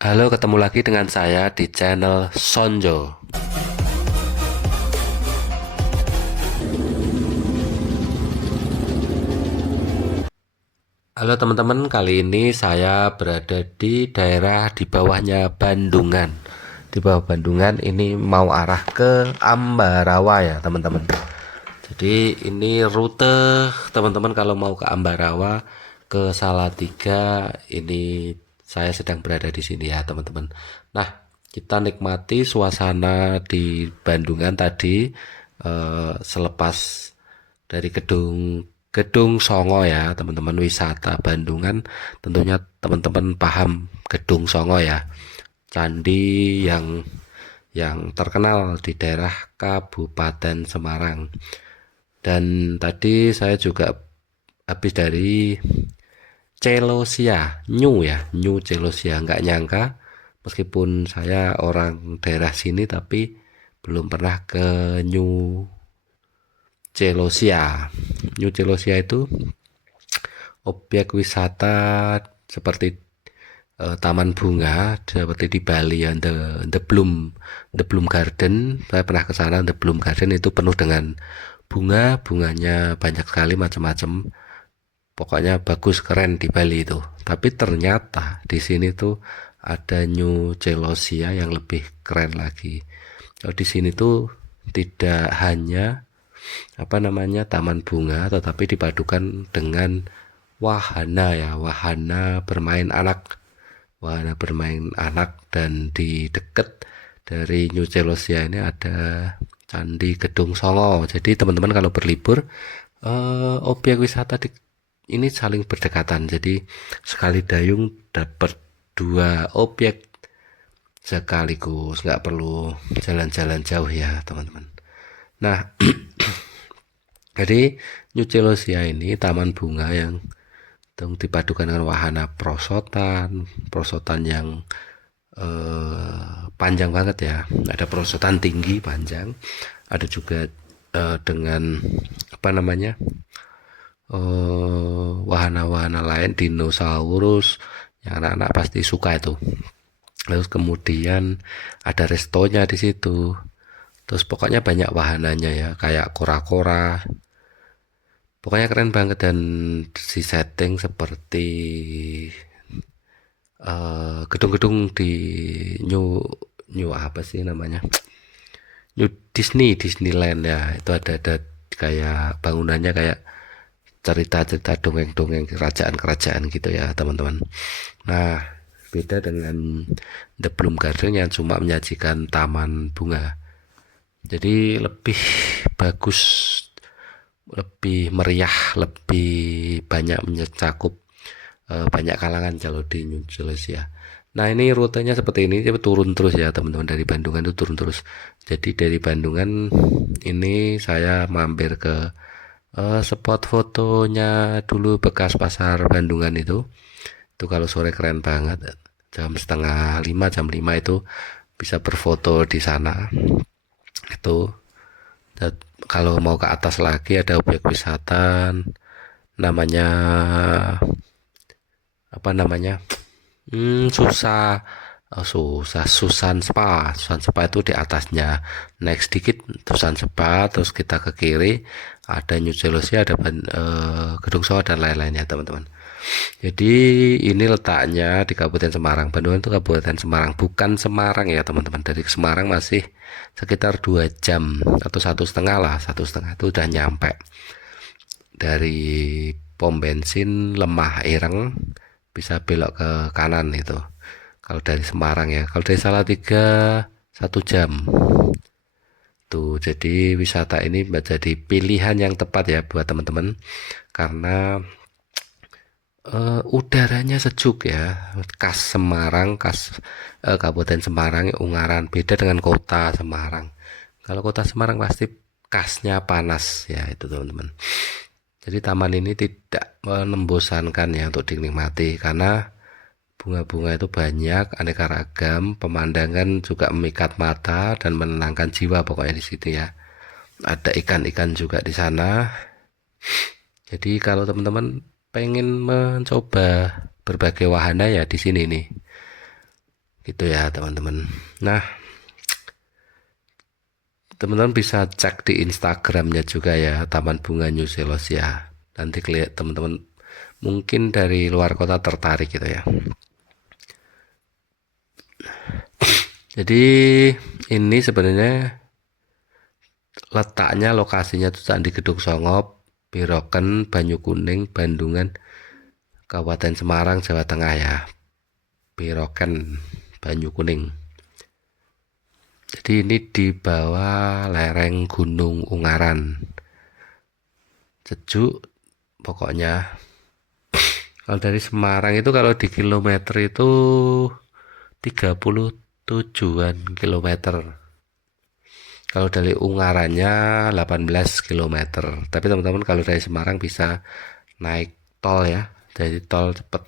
Halo, ketemu lagi dengan saya di channel Sonjo. Halo teman-teman, kali ini saya berada di daerah di bawahnya Bandungan. Di bawah Bandungan ini mau arah ke Ambarawa ya teman-teman. Jadi ini rute teman-teman kalau mau ke Ambarawa, ke Salatiga, ini saya sedang berada di sini ya teman-teman. Nah, kita nikmati suasana di Bandungan tadi, selepas dari gedung Gedung Songo ya teman-teman, wisata Bandungan tentunya teman-teman paham Gedung Songo ya, candi yang terkenal di daerah Kabupaten Semarang. Dan tadi saya juga habis dari Celosia, New Celosia. Nggak nyangka meskipun saya orang daerah sini tapi belum pernah ke New Celosia. New Celosia itu objek wisata seperti taman bunga seperti di Bali ya, The Bloom Garden. Saya pernah ke sana. The Bloom Garden itu penuh dengan bunganya banyak sekali macam-macam. Pokoknya bagus, keren di Bali itu. Tapi ternyata di sini tuh ada New Celosia yang lebih keren lagi. Kalau di sini tuh tidak hanya taman bunga, tetapi dipadukan dengan wahana bermain anak. Dan di dekat dari New Celosia ini ada Candi Gedung Songo. Jadi teman-teman kalau berlibur, objek wisata ini saling berdekatan. Jadi sekali dayung dapat dua objek sekaligus, nggak perlu jalan-jalan jauh ya teman-teman. Nah, jadi New Celosia ini taman bunga yang dipadukan dengan wahana prosotan yang panjang banget ya. Ada prosotan tinggi panjang, ada juga dengan wahana-wahana lain, dinosaurus yang anak-anak pasti suka itu. Terus kemudian ada restonya di situ. Terus pokoknya banyak wahananya ya, kayak kora-kora. Pokoknya keren banget, dan si setting seperti gedung-gedung di New New apa sih namanya? New Disneyland ya. Itu ada kayak bangunannya kayak cerita-cerita dongeng-dongeng kerajaan-kerajaan gitu ya teman-teman. Nah, beda dengan The Bloom Garden yang cuma menyajikan taman bunga. Jadi lebih bagus, lebih meriah, lebih banyak mencakup banyak kalangan kalau di New Zealand. Nah, ini rutenya seperti ini, turun terus ya teman-teman. Dari Bandungan itu turun terus. Jadi dari Bandungan ini saya mampir ke spot fotonya dulu bekas pasar Bandungan itu. Itu kalau sore keren banget. Jam 4:30, jam 5 itu bisa berfoto di sana. Itu. Dan kalau mau ke atas lagi ada objek wisata namanya susah Susan Spa. Susan Spa itu di atasnya, naik sedikit Susan Spa, terus kita ke kiri ada New Zealand, ada Gedung Soho dan lain-lainnya teman-teman. Jadi ini letaknya di Kabupaten Semarang. Bandung itu Kabupaten Semarang, bukan Semarang ya teman-teman. Dari Semarang masih sekitar 2 jam atau 1,5 lah, 1,5 itu udah nyampe. Dari pom bensin Lemah Ireng bisa belok ke kanan itu. Kalau dari Semarang ya. Kalau dari Salatiga 1 jam. Tuh, jadi wisata ini menjadi pilihan yang tepat ya buat teman-teman, karena udaranya sejuk ya, khas Semarang, khas Kabupaten Semarang, Ungaran. Beda dengan kota Semarang. Kalau kota Semarang pasti khasnya panas ya itu teman-teman. Jadi taman ini tidak membosankan ya untuk dinikmati, karena bunga-bunga itu banyak, aneka ragam, pemandangan juga memikat mata dan menenangkan jiwa pokoknya di situ ya. Ada ikan-ikan juga di sana. Jadi kalau teman-teman pengen mencoba berbagai wahana ya di sini nih. gitu ya teman-teman. Nah, teman-teman bisa cek di Instagramnya juga ya, Taman Bunga New Zealandia. Nanti kelihatan teman-teman mungkin dari luar kota tertarik gitu ya. Jadi ini sebenarnya letaknya, lokasinya tuh di Gedung Songop, Piroken, Banyukuning, Bandungan, Kabupaten Semarang, Jawa Tengah ya. Piroken, Banyukuning. Jadi ini di bawah lereng Gunung Ungaran. Sejuk pokoknya. Kalau dari Semarang itu kalau di kilometer itu 37-an kilometer. Kalau dari Ungarannya 18 kilometer. Tapi teman-teman kalau dari Semarang bisa naik tol ya. Jadi tol cepet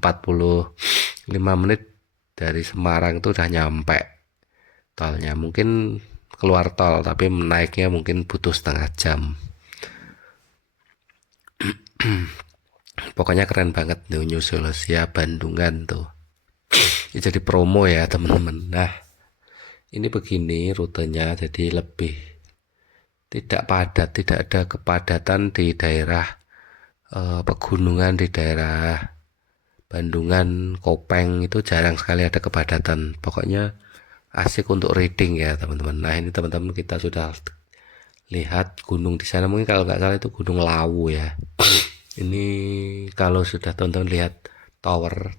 45 menit dari Semarang itu udah nyampe tolnya. Mungkin keluar tol tapi naiknya mungkin butuh setengah jam. Pokoknya keren banget tuh New Zealandia Bandungan tuh. Ini jadi promo ya teman-teman. Nah, ini begini rutenya, jadi lebih tidak padat, tidak ada kepadatan di daerah pegunungan, di daerah Bandungan, Kopeng itu jarang sekali ada kepadatan. Pokoknya asik untuk reading ya teman-teman. Nah ini teman-teman kita sudah lihat gunung di sana, mungkin kalau nggak salah itu Gunung Lawu ya. Ini kalau sudah teman-teman lihat tower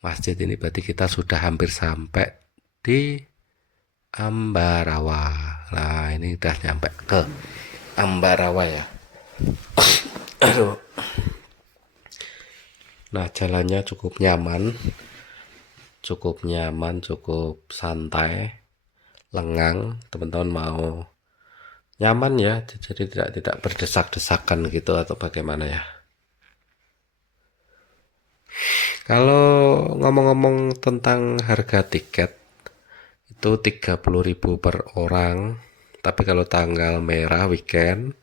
masjid ini berarti kita sudah hampir sampai di Ambarawa. Nah ini udah nyampe ke Ambarawa ya. Aduh. Nah jalannya cukup nyaman, cukup santai, lengang. Teman-teman mau nyaman ya, jadi tidak berdesak-desakan gitu atau bagaimana ya. Kalau ngomong-ngomong tentang harga tiket itu 30.000 per orang, tapi kalau tanggal merah weekend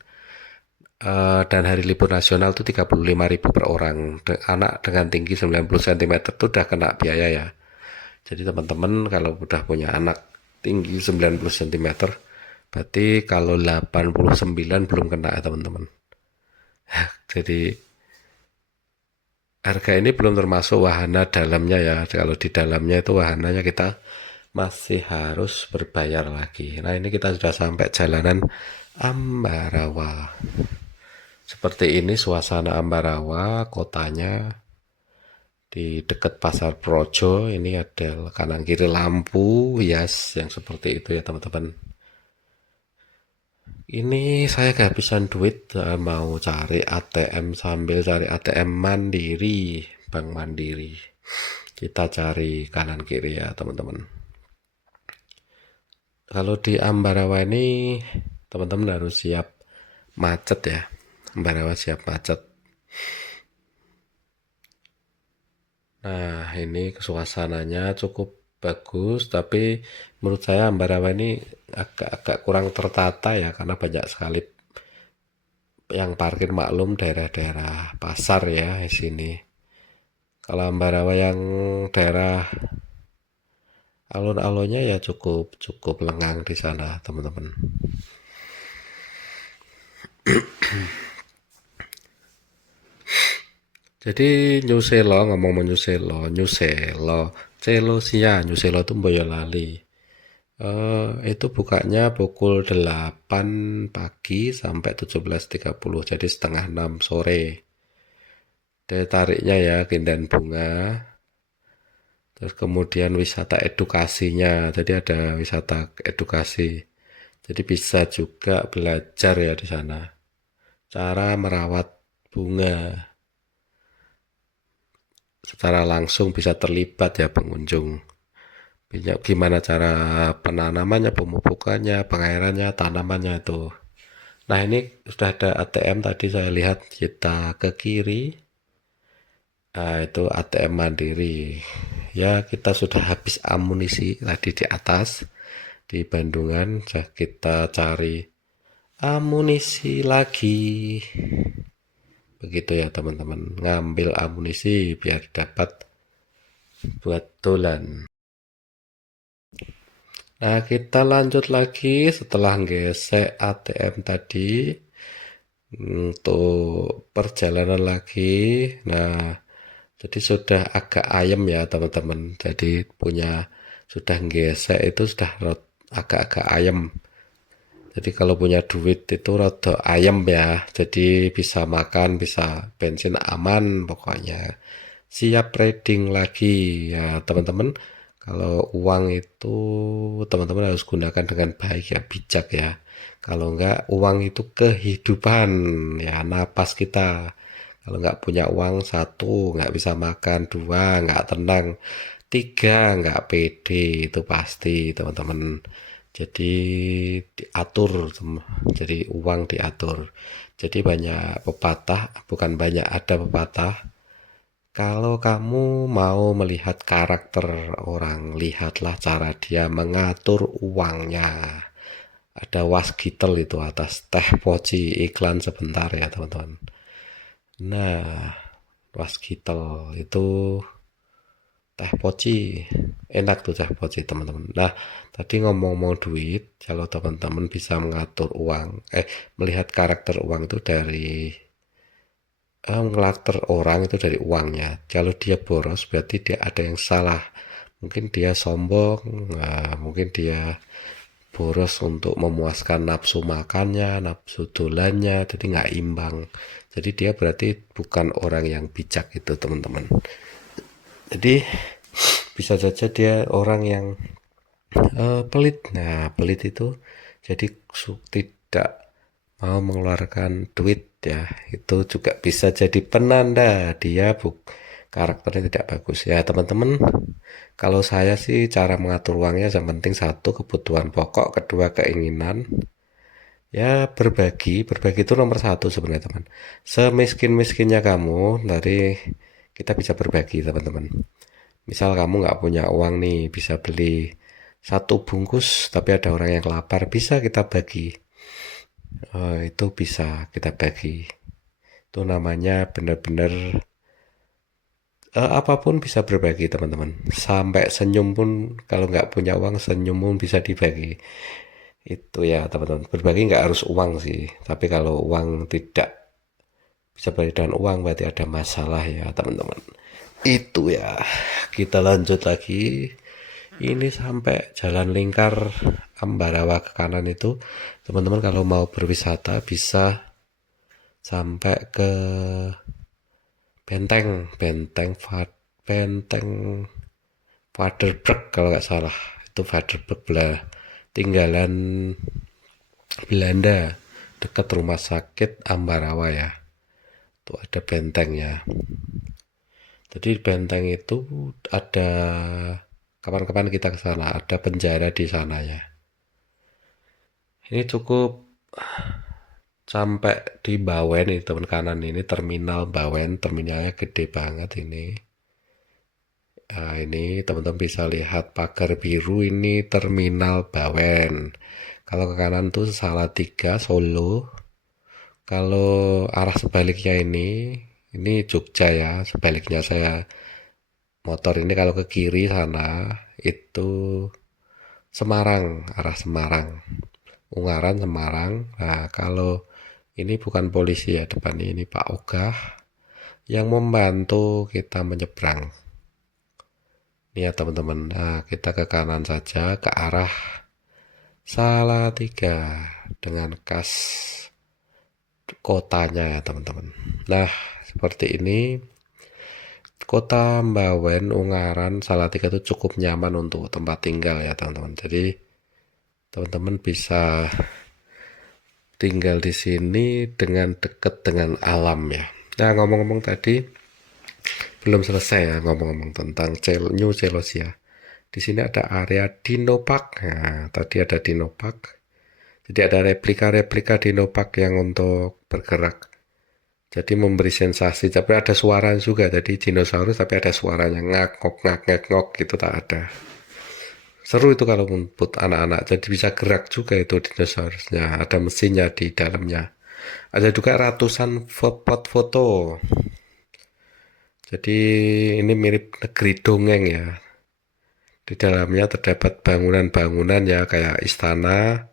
dan hari libur nasional itu 35.000 per orang. Anak dengan tinggi 90 cm itu udah kena biaya ya. Jadi teman-teman kalau udah punya anak tinggi 90 cm, berarti kalau 89 belum kena ya teman-teman. Jadi harga ini belum termasuk wahana dalamnya ya. Kalau di dalamnya itu wahananya kita masih harus berbayar lagi. Nah ini kita sudah sampai jalanan Ambarawa. Seperti ini suasana Ambarawa, kotanya di dekat Pasar Projo. Ini ada kanan kiri lampu hias yang seperti itu ya teman-teman. Ini saya kehabisan duit, mau cari ATM sambil cari ATM Mandiri, Bank Mandiri. Kita cari kanan kiri ya teman-teman. Kalau di Ambarawa ini teman-teman harus siap macet ya. Ambarawa siap macet. Nah ini suasananya cukup bagus, tapi menurut saya Ambarawa ini agak kurang tertata ya, karena banyak sekali yang parkir, maklum daerah-daerah pasar ya di sini. Kalau Ambarawa yang daerah alun-alunnya ya cukup lengang di sana teman-teman. Jadi New Zealand, ngomong New Zealand, Celosia, New Zealand itu Boyolali. Itu bukanya pukul 8 pagi sampai 17.30, jadi setengah 6 sore. Daya tariknya ya Kindan Bunga. Terus kemudian wisata edukasinya, jadi ada wisata edukasi. Jadi bisa juga belajar ya di sana. Cara merawat bunga. Secara langsung bisa terlibat ya pengunjung. Gimana cara penanamannya, pemupukannya, pengairannya, tanamannya itu. Nah ini sudah ada ATM tadi saya lihat, kita ke kiri. Nah itu ATM Mandiri. Ya kita sudah habis amunisi tadi di atas. Di Bandungan, kita cari amunisi lagi. Begitu ya teman-teman, ngambil amunisi biar dapat buat dolan. Nah, kita lanjut lagi setelah gesek ATM tadi untuk perjalanan lagi. Nah, jadi sudah agak ayem ya teman-teman. Jadi sudah gesek itu sudah agak-agak ayem. Jadi kalau punya duit itu rada ayem ya. Jadi bisa makan, bisa bensin aman pokoknya. Siap trading lagi ya teman-teman. Kalau uang itu teman-teman harus gunakan dengan baik ya, bijak ya. Kalau enggak uang itu kehidupan ya, napas kita. Kalau nggak punya uang, satu nggak bisa makan, dua nggak tenang, tiga nggak pede, itu pasti teman-teman. Jadi diatur, jadi uang diatur. Jadi banyak pepatah, bukan banyak, ada pepatah. Kalau kamu mau melihat karakter orang, lihatlah cara dia mengatur uangnya. Ada waskitel itu atas teh poci, iklan sebentar ya teman-teman. Nah, waskitel itu teh poci, enak tuh teh poci teman-teman. Nah, tadi ngomong-ngomong duit, kalau teman-teman bisa mengatur uang, melihat karakter uang itu dari karakter orang itu dari uangnya. Kalau dia boros berarti dia ada yang salah. Mungkin dia sombong, mungkin dia boros untuk memuaskan nafsu makannya, nafsu dolannya, jadi nggak imbang. Jadi dia berarti bukan orang yang bijak itu teman-teman. Jadi bisa saja dia orang yang pelit. Nah, pelit itu jadi tidak mau mengeluarkan duit ya. Itu juga bisa jadi penanda dia karakternya tidak bagus ya teman-teman. Kalau saya sih cara mengatur uangnya yang penting satu kebutuhan pokok, kedua keinginan. Ya berbagi itu nomor satu sebenarnya teman. Semiskin-miskinnya kamu, dari kita bisa berbagi teman-teman. Misal kamu nggak punya uang nih, bisa beli satu bungkus, tapi ada orang yang lapar, bisa kita bagi. Itu bisa kita bagi. Itu namanya benar-benar apapun bisa berbagi teman-teman. Sampai senyum pun kalau nggak punya uang, senyum pun bisa dibagi. Itu ya teman-teman. Berbagi nggak harus uang sih. Tapi kalau uang tidak bisa bagi dengan uang berarti ada masalah ya teman-teman. Itu ya. Kita lanjut lagi. Ini sampai jalan lingkar Ambarawa ke kanan itu teman-teman kalau mau berwisata bisa sampai ke benteng benteng Vaderburg kalau nggak salah, itu Vaderburg tinggalan Belanda dekat rumah sakit Ambarawa ya, itu ada bentengnya. Jadi benteng itu ada, kapan-kapan kita ke sana, ada penjara di sana ya. Ini cukup sampai di Bawen ini teman kanan, ini terminal Bawen, terminalnya gede banget ini. Nah, ini teman-teman bisa lihat pagar biru, ini terminal Bawen. Kalau ke kanan tuh Salatiga Solo. Kalau arah sebaliknya ini Jogja ya. Sebaliknya saya motor ini kalau ke kiri sana itu Semarang, arah Semarang. Ungaran Semarang. Nah, kalau ini bukan polisi ya depan ini Pak Ogah yang membantu kita menyeberang. Ini ya teman-teman. Nah, kita ke kanan saja ke arah Salatiga dengan kas kotanya ya teman-teman. Nah, seperti ini. Kota Bawen, Ungaran, Salatiga itu cukup nyaman untuk tempat tinggal ya teman-teman. Jadi teman-teman bisa tinggal di sini dengan dekat dengan alam ya. Nah, ngomong-ngomong tadi belum selesai ya ngomong-ngomong tentang New Celosia. Di sini ada area Dinopark. Nah, tadi ada Dinopark. Jadi ada replika-replika Dinopark yang untuk bergerak. Jadi memberi sensasi, tapi ada suara juga. Jadi dinosaurus tapi ada suaranya ngak gitu tak ada. Seru itu kalau untuk anak-anak. Jadi bisa gerak juga itu dinosaurusnya. Ada mesinnya di dalamnya. Ada juga ratusan spot foto. Jadi ini mirip negeri dongeng ya. Di dalamnya terdapat bangunan-bangunan ya kayak istana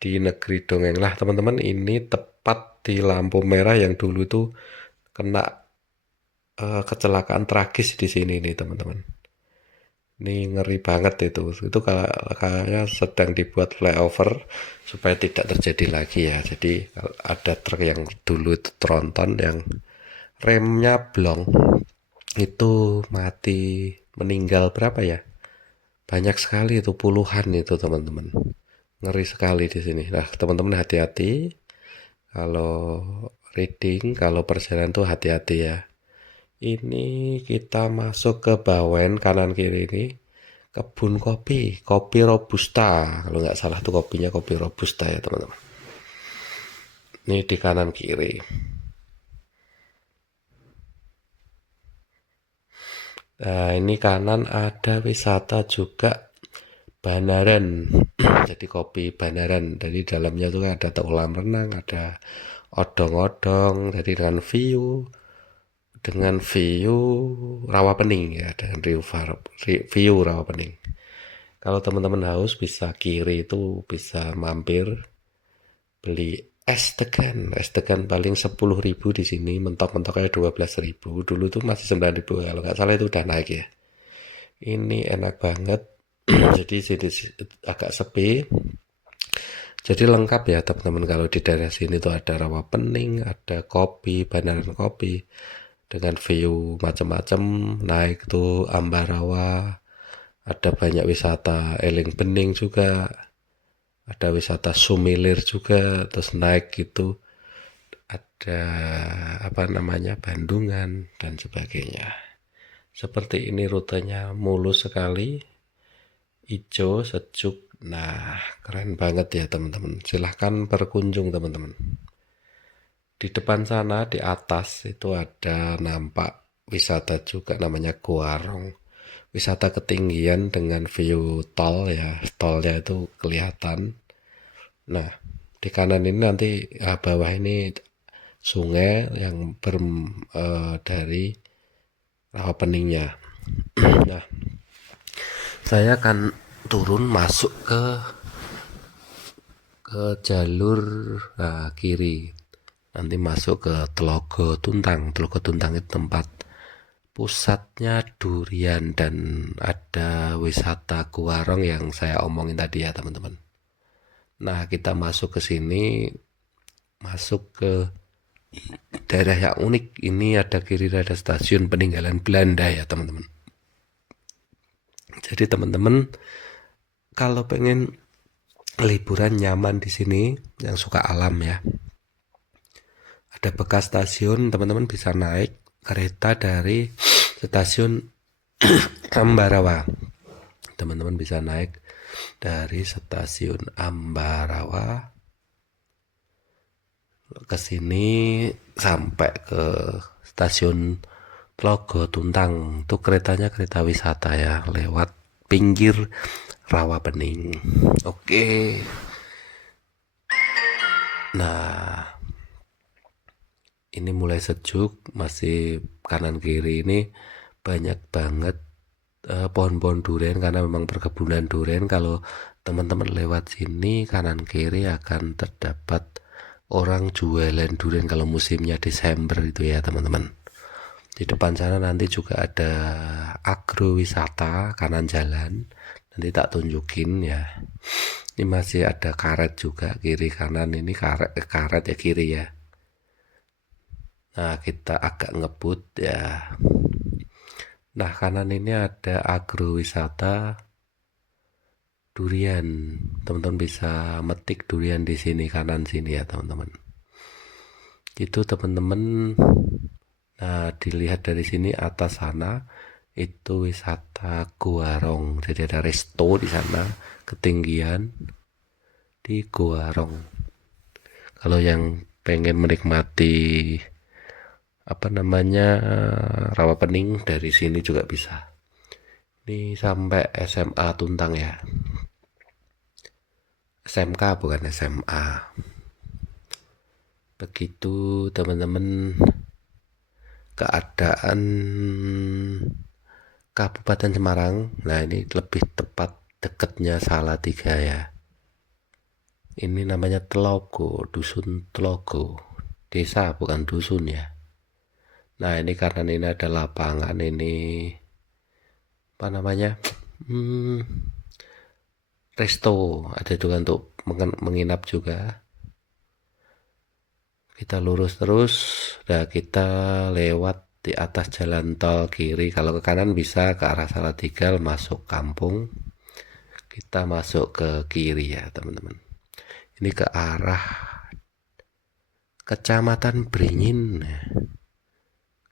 di negeri dongeng lah teman-teman. Ini tepat di lampu merah yang dulu tuh kena kecelakaan tragis di sini nih teman-teman. Ini ngeri banget itu. Itu kayaknya sedang dibuat flyover supaya tidak terjadi lagi ya. Jadi ada truk yang dulu itu tronton yang remnya blong itu mati, meninggal berapa ya? Banyak sekali itu, puluhan itu teman-teman. Ngeri sekali di sini. Nah, teman-teman hati-hati kalau reading, kalau perjalanan tuh hati-hati ya. Ini kita masuk ke Bawen kanan kiri ini kebun kopi, kopi robusta. Kalau nggak salah tuh kopinya kopi robusta ya teman-teman. Ini di kanan kiri. Nah ini kanan ada wisata juga Banaran. Jadi kopi Banaran. Dari dalamnya tuh ada kolam renang, ada odong-odong. Jadi dengan view rawa pening ya, dengan view rawa pening. Kalau teman-teman haus bisa kiri itu bisa mampir beli es degan paling 10.000 di sini, mentok-mentoknya 12.000. Dulu tuh masih 9.000 kalau nggak salah itu udah naik ya. Ini enak banget. Jadi sini agak sepi. Jadi lengkap ya teman-teman kalau di daerah sini tuh ada rawa pening, ada kopi, bandaran kopi dengan view macam-macam. Naik tuh Ambarawa, ada banyak wisata eling bening juga, ada wisata Sumilir juga, terus naik gitu ada apa namanya Bandungan dan sebagainya. Seperti ini rutenya mulus sekali, hijau, sejuk. Nah, keren banget ya teman-teman. Silahkan berkunjung teman-teman. Di depan sana di atas itu ada nampak wisata juga namanya Guarong. Wisata ketinggian dengan view tol ya. Tolnya itu kelihatan. Nah, di kanan ini nanti bawah ini sungai yang dari rawa peningnya. Nah, saya akan turun masuk ke jalur kiri. Nanti masuk ke Telaga Tuntang. Telaga Tuntang itu tempat pusatnya durian dan ada wisata Guarong yang saya omongin tadi ya teman-teman. Nah, kita masuk ke sini, masuk ke daerah yang unik. Ini ada kiri ada stasiun peninggalan Belanda ya teman-teman. Jadi teman-teman kalau pengen liburan nyaman di sini yang suka alam ya, ada bekas stasiun, teman-teman bisa naik kereta dari stasiun Ambarawa. Teman-teman bisa naik dari stasiun Ambarawa ke sini sampai ke stasiun Telaga Tuntang. Itu keretanya kereta wisata ya, lewat pinggir rawa bening. Oke. Nah, ini mulai sejuk, masih kanan kiri ini banyak banget pohon-pohon durian karena memang perkebunan durian. Kalau teman-teman lewat sini kanan kiri akan terdapat orang jualan durian kalau musimnya Desember itu ya teman-teman. Di depan sana nanti juga ada agrowisata kanan jalan. Nanti tak tunjukin ya. Ini masih ada karet juga kiri kanan ini karet ya kiri ya. Nah kita agak ngebut ya. Nah kanan ini ada agrowisata durian. Teman-teman bisa metik durian di sini kanan sini ya teman-teman. Itu teman-teman. Nah dilihat dari sini atas sana itu wisata Guarong. Jadi ada resto di sana ketinggian di Guarong. Kalau yang pengen menikmati apa namanya rawa pening dari sini juga bisa. Ini sampai SMA Tuntang ya. SMK bukan SMA. Begitu teman-teman. keadaan Kabupaten Semarang. Nah, ini lebih tepat dekatnya Salatiga ya. Ini namanya Telogo, dusun Telogo. Desa bukan dusun ya. Nah, ini karena ini ada lapangan, ini apa namanya? Resto, ada juga untuk menginap juga. Kita lurus terus, nah kita lewat di atas jalan tol kiri. Kalau ke kanan bisa ke arah Salatiga masuk kampung. Kita masuk ke kiri ya teman-teman. Ini ke arah Kecamatan Beringin,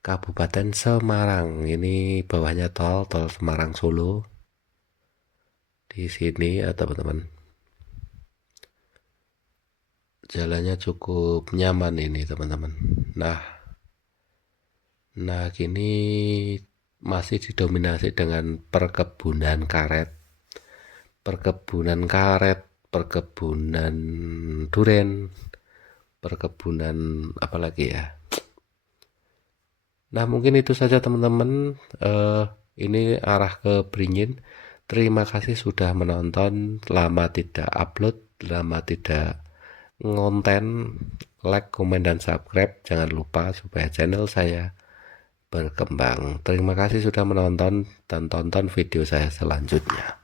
Kabupaten Semarang. Ini bawahnya tol Semarang Solo. Di sini ya teman-teman. Jalannya cukup nyaman ini teman-teman. Nah kini masih didominasi dengan perkebunan karet, perkebunan duren, perkebunan apalagi ya. Nah mungkin itu saja teman-teman. Ini arah ke Beringin. Terima kasih sudah menonton. Lama tidak upload, lama tidak ngonten. Like, komen, dan subscribe. Jangan lupa supaya channel saya berkembang. Terima kasih sudah menonton dan tonton video saya selanjutnya.